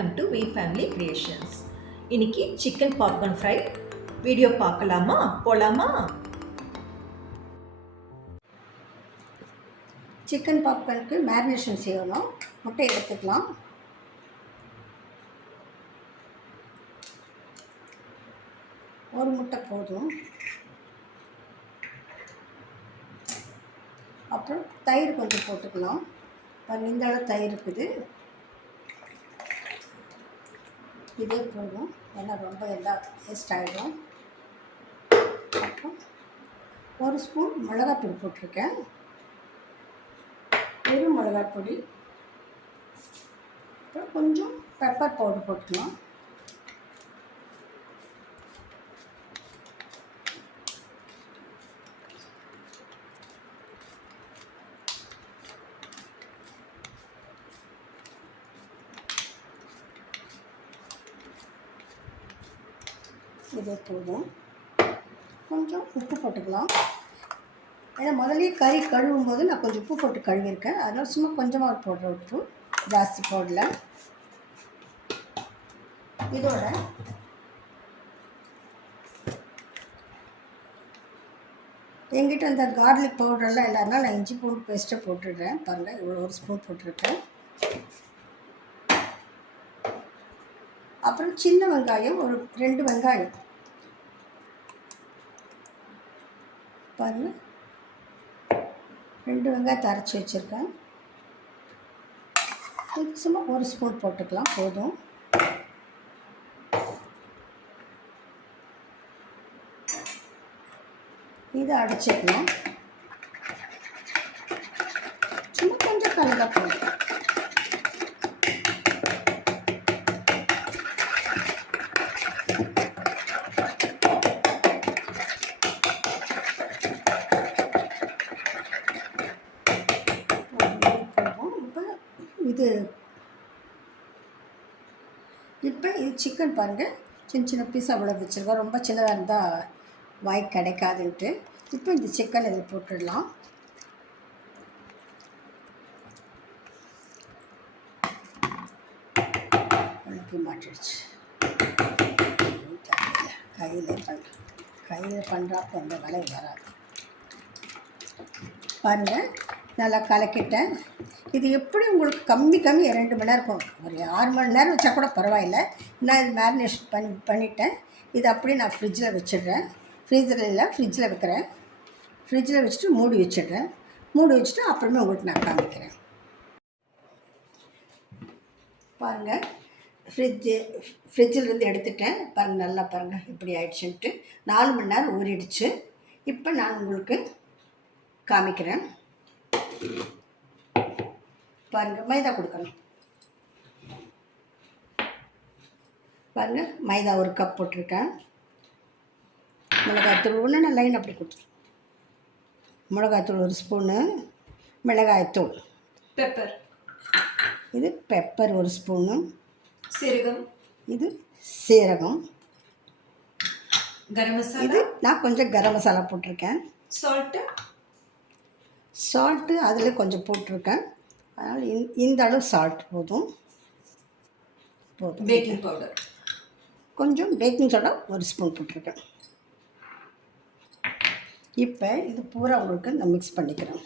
Welcome to V family creations. இன்னைக்கு chicken popcorn fry video பார்க்கலாமா? போலாமா? சிக்கன் பாப்கார்னுக்கு மேரினேஷன் செய்யணும். முட்டை எடுத்துக்கலாம். ஒரு முட்டை போதும். அப்புறம் தயிர் கொஞ்சம் போட்டுக்கலாம். இந்த அளவு தயிர் இருக்குது, இதே போதும். ஏன்னா ரொம்ப எல்லாம் வேஸ்ட் ஆகிடும். அப்புறம் ஒரு ஸ்பூன் மிளகாத்தூள் போட்டிருக்கேன், வெறும் மிளகாப்பொடி. அப்புறம் கொஞ்சம் பெப்பர் பவுடர் போட்டுக்கலாம். இதே போதும். கொஞ்சம் உப்பு போட்டுக்கலாம். ஏன்னா முதலே கறி கழுவும் போது நான் கொஞ்சம் உப்பு போட்டு கழுவிருக்கேன், அதனால் சும்மா கொஞ்சமாக போடுற உப்பு, ஜாஸ்தி போடல. இதோட எங்கிட்ட அந்த கார்லிக் பவுடரெல்லாம் இல்லாதனால நான் இஞ்சி பூண்டு பேஸ்ட்டை போட்டுடுறேன். பாருங்கள், இவ்வளோ ஒரு ஸ்பூன் போட்டிருக்கேன். அப்புறம் சின்ன வெங்காயம் ஒரு 2 வெங்காயம் பாருங்கள், 2 வெங்காயத்தை அரைச்சி வச்சுருக்கேன். இது சும்மா ஒரு ஸ்பூன் போட்டுக்கலாம், போதும். இதை அடிச்சுக்கலாம். சும்மா கொஞ்சம் கலந்தா போதும். இப்போ இது சிக்கன் பாருங்கள், சின்ன சின்ன பீஸ் அவ்வளோ வச்சுருக்கோம். ரொம்ப சின்னதாக இருந்தால் வாய் கிடைக்காதுன்ட்டு இப்போ இந்த சிக்கன் இதில் போட்டுடலாம். மாட்டிடுச்சு. கையில் பண்ணுறப்ப எந்த வேலை வராது. பாருங்கள், நல்லா கலக்கிட்டேன். இது எப்படி உங்களுக்கு கம்மி 2 மணி நேரம் இருக்கும். ஒரு 6 மணி நேரம் வச்சா கூட பரவாயில்லை. நான் இது மேரினேஷன் பண்ணிட்டேன். இது அப்படியே நான் ஃப்ரிட்ஜில் வச்சிடுறேன். ஃப்ரீசரில் இல்லை, ஃப்ரிட்ஜில் வைக்கிறேன். ஃப்ரிட்ஜில் வச்சுட்டு மூடி வச்சிடுறேன். மூடி வச்சுட்டு அப்புறமே உங்களுக்கு நான் காமிக்கிறேன். பாருங்கள், ஃப்ரிட்ஜிலேருந்து எடுத்துட்டேன். பாருங்கள், நல்லா பாருங்கள் எப்படி ஆயிடுச்சுன்ட்டு. 4 மணி நேரம் ஊறிடுச்சு. இப்போ நான் உங்களுக்கு காமிக்கிறேன். பாருங்கள், மைதா கொடுக்கணும். பாருங்கள், மைதா ஒரு கப் போட்டிருக்கேன். மிளகாய்த்தூள் ஒன்று நான் லைன் அப்படி கொடுத்துருவேன். மிளகாய்த்தூள் ஒரு ஸ்பூனு, மிளகாய்த்தூள், பெப்பர், இது பெப்பர் ஒரு ஸ்பூனு, சீரகம், இது சீரகம், கரம் மசாலா, இது நான் கொஞ்சம் கரம் மசாலா போட்டிருக்கேன். சால்ட்டு அதில் கொஞ்சம் போட்டிருக்கேன். அதனால் இந்த அளவு சால்ட் போதும். பேக்கிங் பவுடர் கொஞ்சம், பேக்கிங் சோடா ஒரு ஸ்பூன் போட்டிருக்கேன். இப்போ இது பூரா உங்களுக்கு நான் மிக்ஸ் பண்ணிக்கிறேன்.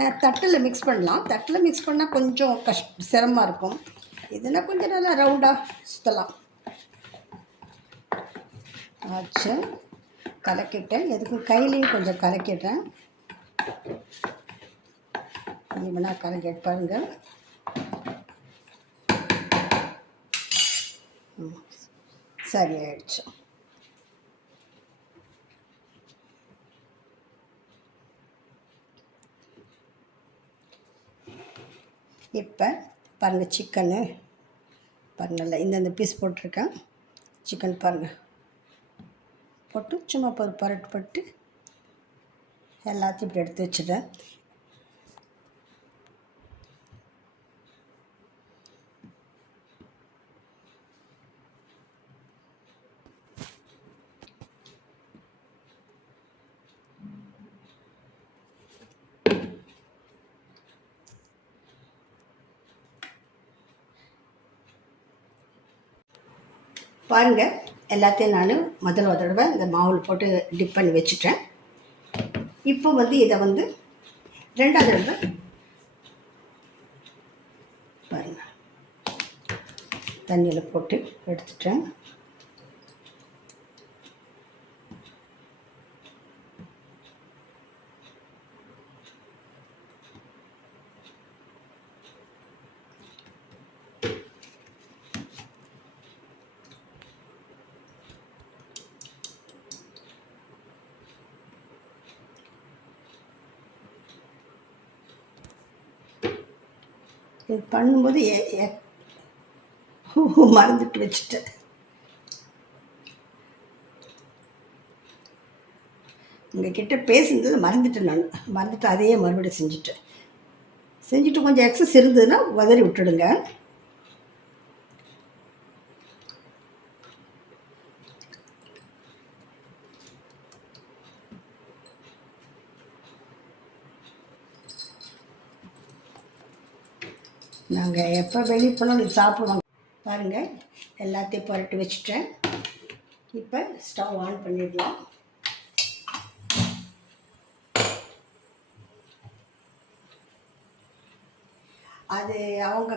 நான் தட்டில் மிக்ஸ் பண்ணலாம். தட்டில் மிக்ஸ் பண்ணால் கொஞ்சம் சிரமமாக இருக்கும். இதுனா கொஞ்சம் நல்லா ரவுண்டாக சுற்றலாம். ஆச்சு, கலக்கிட்டேன். எதுக்கும் கையிலையும் கொஞ்சம் கலக்கிட்டேன். ஈவனாக கலக்கிட்டு பாருங்கள். சரி ஆயிடுச்சு. இப்போ பாருங்கள், சிக்கனு பாருங்கள், இந்தந்த பீஸ் போட்டிருக்கேன். சிக்கன் பாருங்கள் போட்டு சும்மா பரட்டு போட்டு எல்லாத்தையும் இப்படி எடுத்து வச்சுட்டேன். பாருங்கள், எல்லாத்தையும் நான் முதல் தடவை இந்த மாவில் போட்டு டிப் பண்ணி வச்சுட்டேன். இப்போ இதை ரெண்டாவது தடவை பாருங்கள், தண்ணியில் போட்டு எடுத்துட்டேன். இது பண்ணும்போது மறந்துட்டு வச்சுட்டேன். உங்ககிட்ட பேசுனது மறந்துட்டேன். மறந்துட்டு அதையே மறுபடியும் செஞ்சுட்டு கொஞ்சம் எக்ஸஸ் இருந்ததுன்னா உதறி விட்டுடுங்க. நாங்கள் எப்போ வெளியே போனாலும் இது சாப்பிடுவோம். பாருங்கள், எல்லாத்தையும் புரட்டி வச்சுட்டேன். இப்போ ஸ்டவ் ஆன் பண்ணிடலாம். அது அவங்க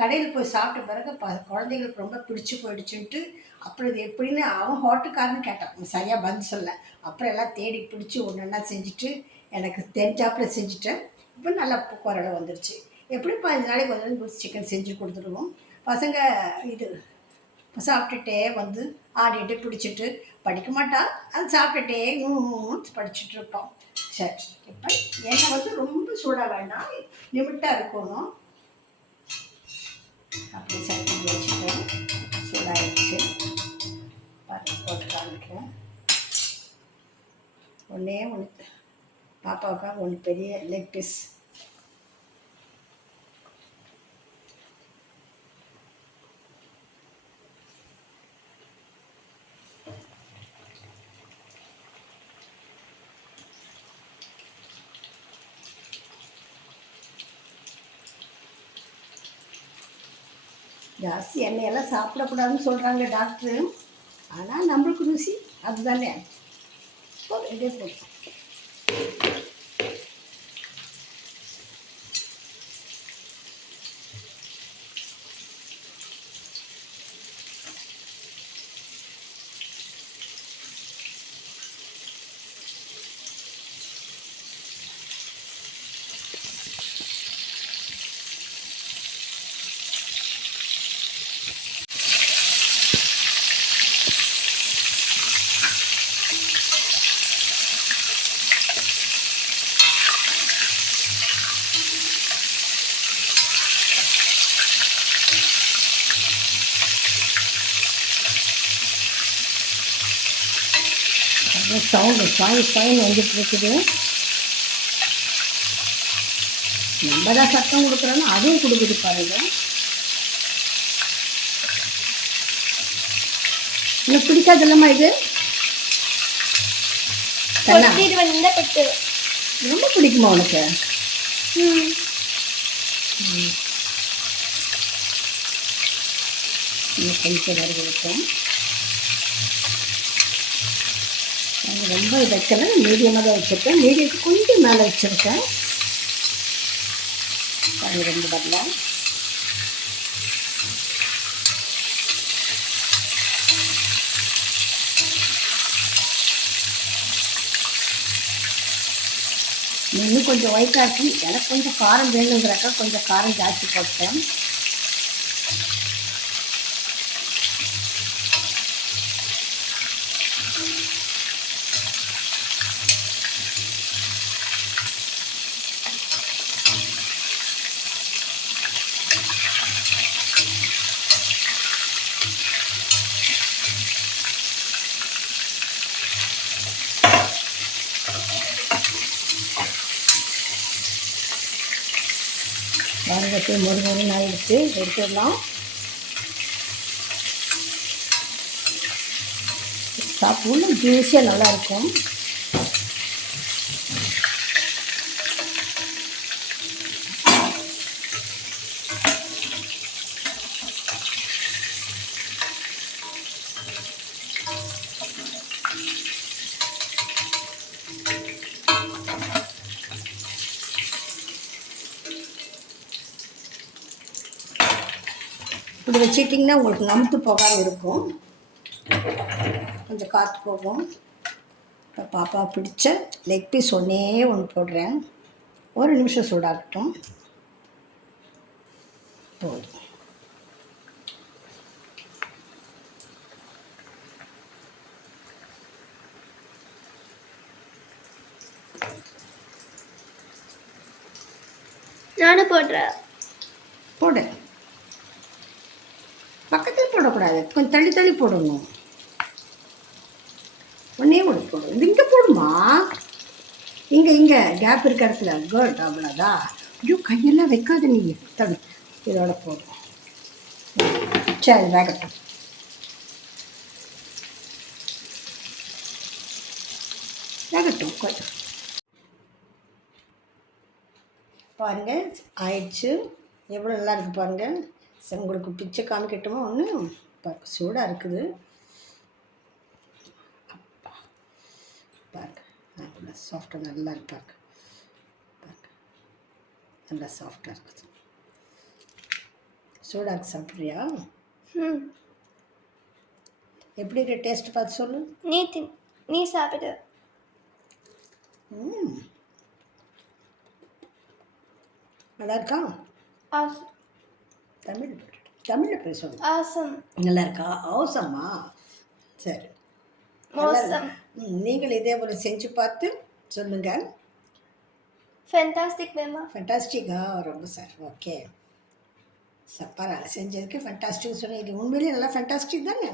கடையில் போய் சாப்பிட்ட பிறகு குழந்தைங்களுக்கு ரொம்ப பிடிச்சி போயிடுச்சுன்ட்டு அப்புறம் இது எப்படின்னு அவன் ஹோட்டல்காரன்னு கேட்டான். சரியாக பதில் சொல்ல. அப்புறம் எல்லாம் தேடி பிடிச்சி ஒன்று ஒன்றா செஞ்சுட்டு எனக்கு தெரிஞ்சாப்பில் செஞ்சுட்டேன். இப்போ நல்லா குரலை வந்துருச்சு. எப்படி 15 நாளைக்கு வந்து சிக்கன் செஞ்சு கொடுத்துடுவோம். பசங்க இது சாப்பிட்டுட்டே ஆடிட்டு பிடிச்சிட்டு படிக்க மாட்டான். அது சாப்பிட்டுட்டே படிச்சுட்டு இருப்பான். சரி, இப்போ எண்ணெய் ரொம்ப சூடாக வேண்டாம், லிமிட்டாக இருக்கணும். அப்படி சட்டி வச்சுட்டேன். சூடாகிடுச்சு. போட்டு காமிக்கிறேன். ஒன்றே பாப்பாவுக்காக ஒன்று பெரிய லெக் பீஸ். ஜாஸ்தி எண்ணெயெல்லாம் சாப்பிடக்கூடாதுன்னு சொல்கிறாங்க டாக்டரு. ஆனால் நம்மளுக்கு ருசி அதுதானே. இதே போதும். சவுண்டு சாய் வந்துட்டு இருக்குது. நம்ம தான் சத்தம் கொடுக்குறோன்னா அதுவும் கொடுக்குது பாருங்க. எனக்கு பிடிக்காது இல்லைம்மா இது. ரொம்ப பிடிக்குமா உனக்கு? கொஞ்சம் வருது வைப்போம். ரொம்ப வைக்கல, மீடியமாக தான் வச்சுருக்கேன். மீடியத்துக்கு கொஞ்சம் மேலே வச்சுருக்கேன். அது ரெண்டு பதிலாக இன்னும் கொஞ்சம் ஒயிட்டாக இருக்கும். எனக்கு கொஞ்சம் காரம் வேணுங்கிறக்கா கொஞ்சம் காரம் ஜாஸ்தி போட்டேன். வரகத்தை முருகன் ஆகிடுச்சு. எடுத்துடலாம். சாப்பிடணும், ஜூஸியாக நல்லாயிருக்கும். இப்படி வச்சிட்டிங்கன்னா உங்களுக்கு நமுத்து போகாமல் இருக்கும். கொஞ்சம் காற்று போகும். இப்போ பாப்பா பிடிச்ச லெக் பீஸ் ஒன்றே ஒன்று போடுறேன். ஒரு நிமிஷம் சூடாகட்டும். போதும். நானும் போடுறேன். போடு. பக்கத்தில் போடக்கூடாது, கொஞ்சம் தள்ளி தள்ளி போடணும். ஒன்றே ஒன்று போடும். இது இங்கே போடுமா, இங்கே கேப் இருக்க இடத்துல. குட், அவ்வளோதான். ஐயோ கையெல்லாம் வைக்காது நீ. தள்ளி இதோட போடும். சரி வேகட்டும். வேகட்டும் கொஞ்சம். பாருங்கள் ஆயிடுச்சு. எவ்வளோ நல்லா இருக்குது பாருங்கள். உங்களுக்கு பிச்சை காமிக்கட்டுமா ஒன்று? சூடாக இருக்குது. பாருங்க நல்லா சாஃப்டாக நல்லா இருப்பாங்க. பாருங்க நல்லா சாஃப்டாக இருக்குது. சூடாக இருக்கு. சாப்பிட்றியா? எப்படி இருக்கு டேஸ்ட் பார்த்து சொல்லு. நீ சாப்பிடு. நல்லா இருக்கா? தமிழில் பேசணும். ஆசம். நல்லா இருக்கா? அவசரமா? சரி. நீங்கள் இதே போல் செஞ்சு பார்த்து சொல்லுங்கள். ஃபென்டாஸ்டிக் வேமா? ஃபென்டாஸ்டிக்கா? ரொம்ப சார். ஓகே பரவாயில்ல, செஞ்சதுக்கு ஃபென்டாஸ்டிக் சொன்னீங்க. உண்மையிலேயே நல்லா ஃபென்டாஸ்டிக் தானே.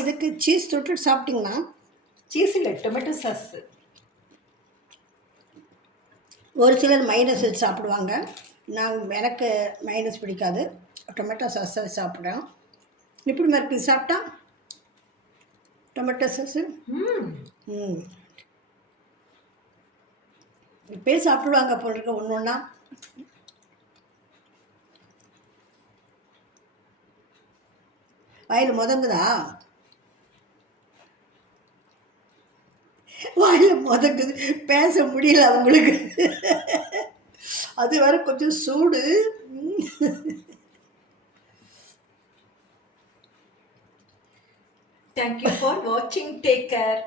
இதுக்கு சீஸ் தொட்டுட்டு சாப்பிட்டிங்கன்னா. சீஸ் இல்லை, டொமேட்டோ சாஸ். ஒரு சிலர் மைனஸ் வச்சு சாப்பிடுவாங்க. எனக்கு மைனஸ் பிடிக்காது. டொமேட்டோ சாஸ் சாப்பிட்றேன். இப்படி மாதிரி சாப்பிட்டா டொமேட்டோ சாஸு இப்போயே சாப்பிடுவாங்க போல் இருக்க. ஒன்று ஒன்றா வாயில் முதங்குதா? வாயில் முதங்குது, பேச முடியல அவங்களுக்கு. அது வர கொஞ்சம் சூடு. Thank you for watching. Take care.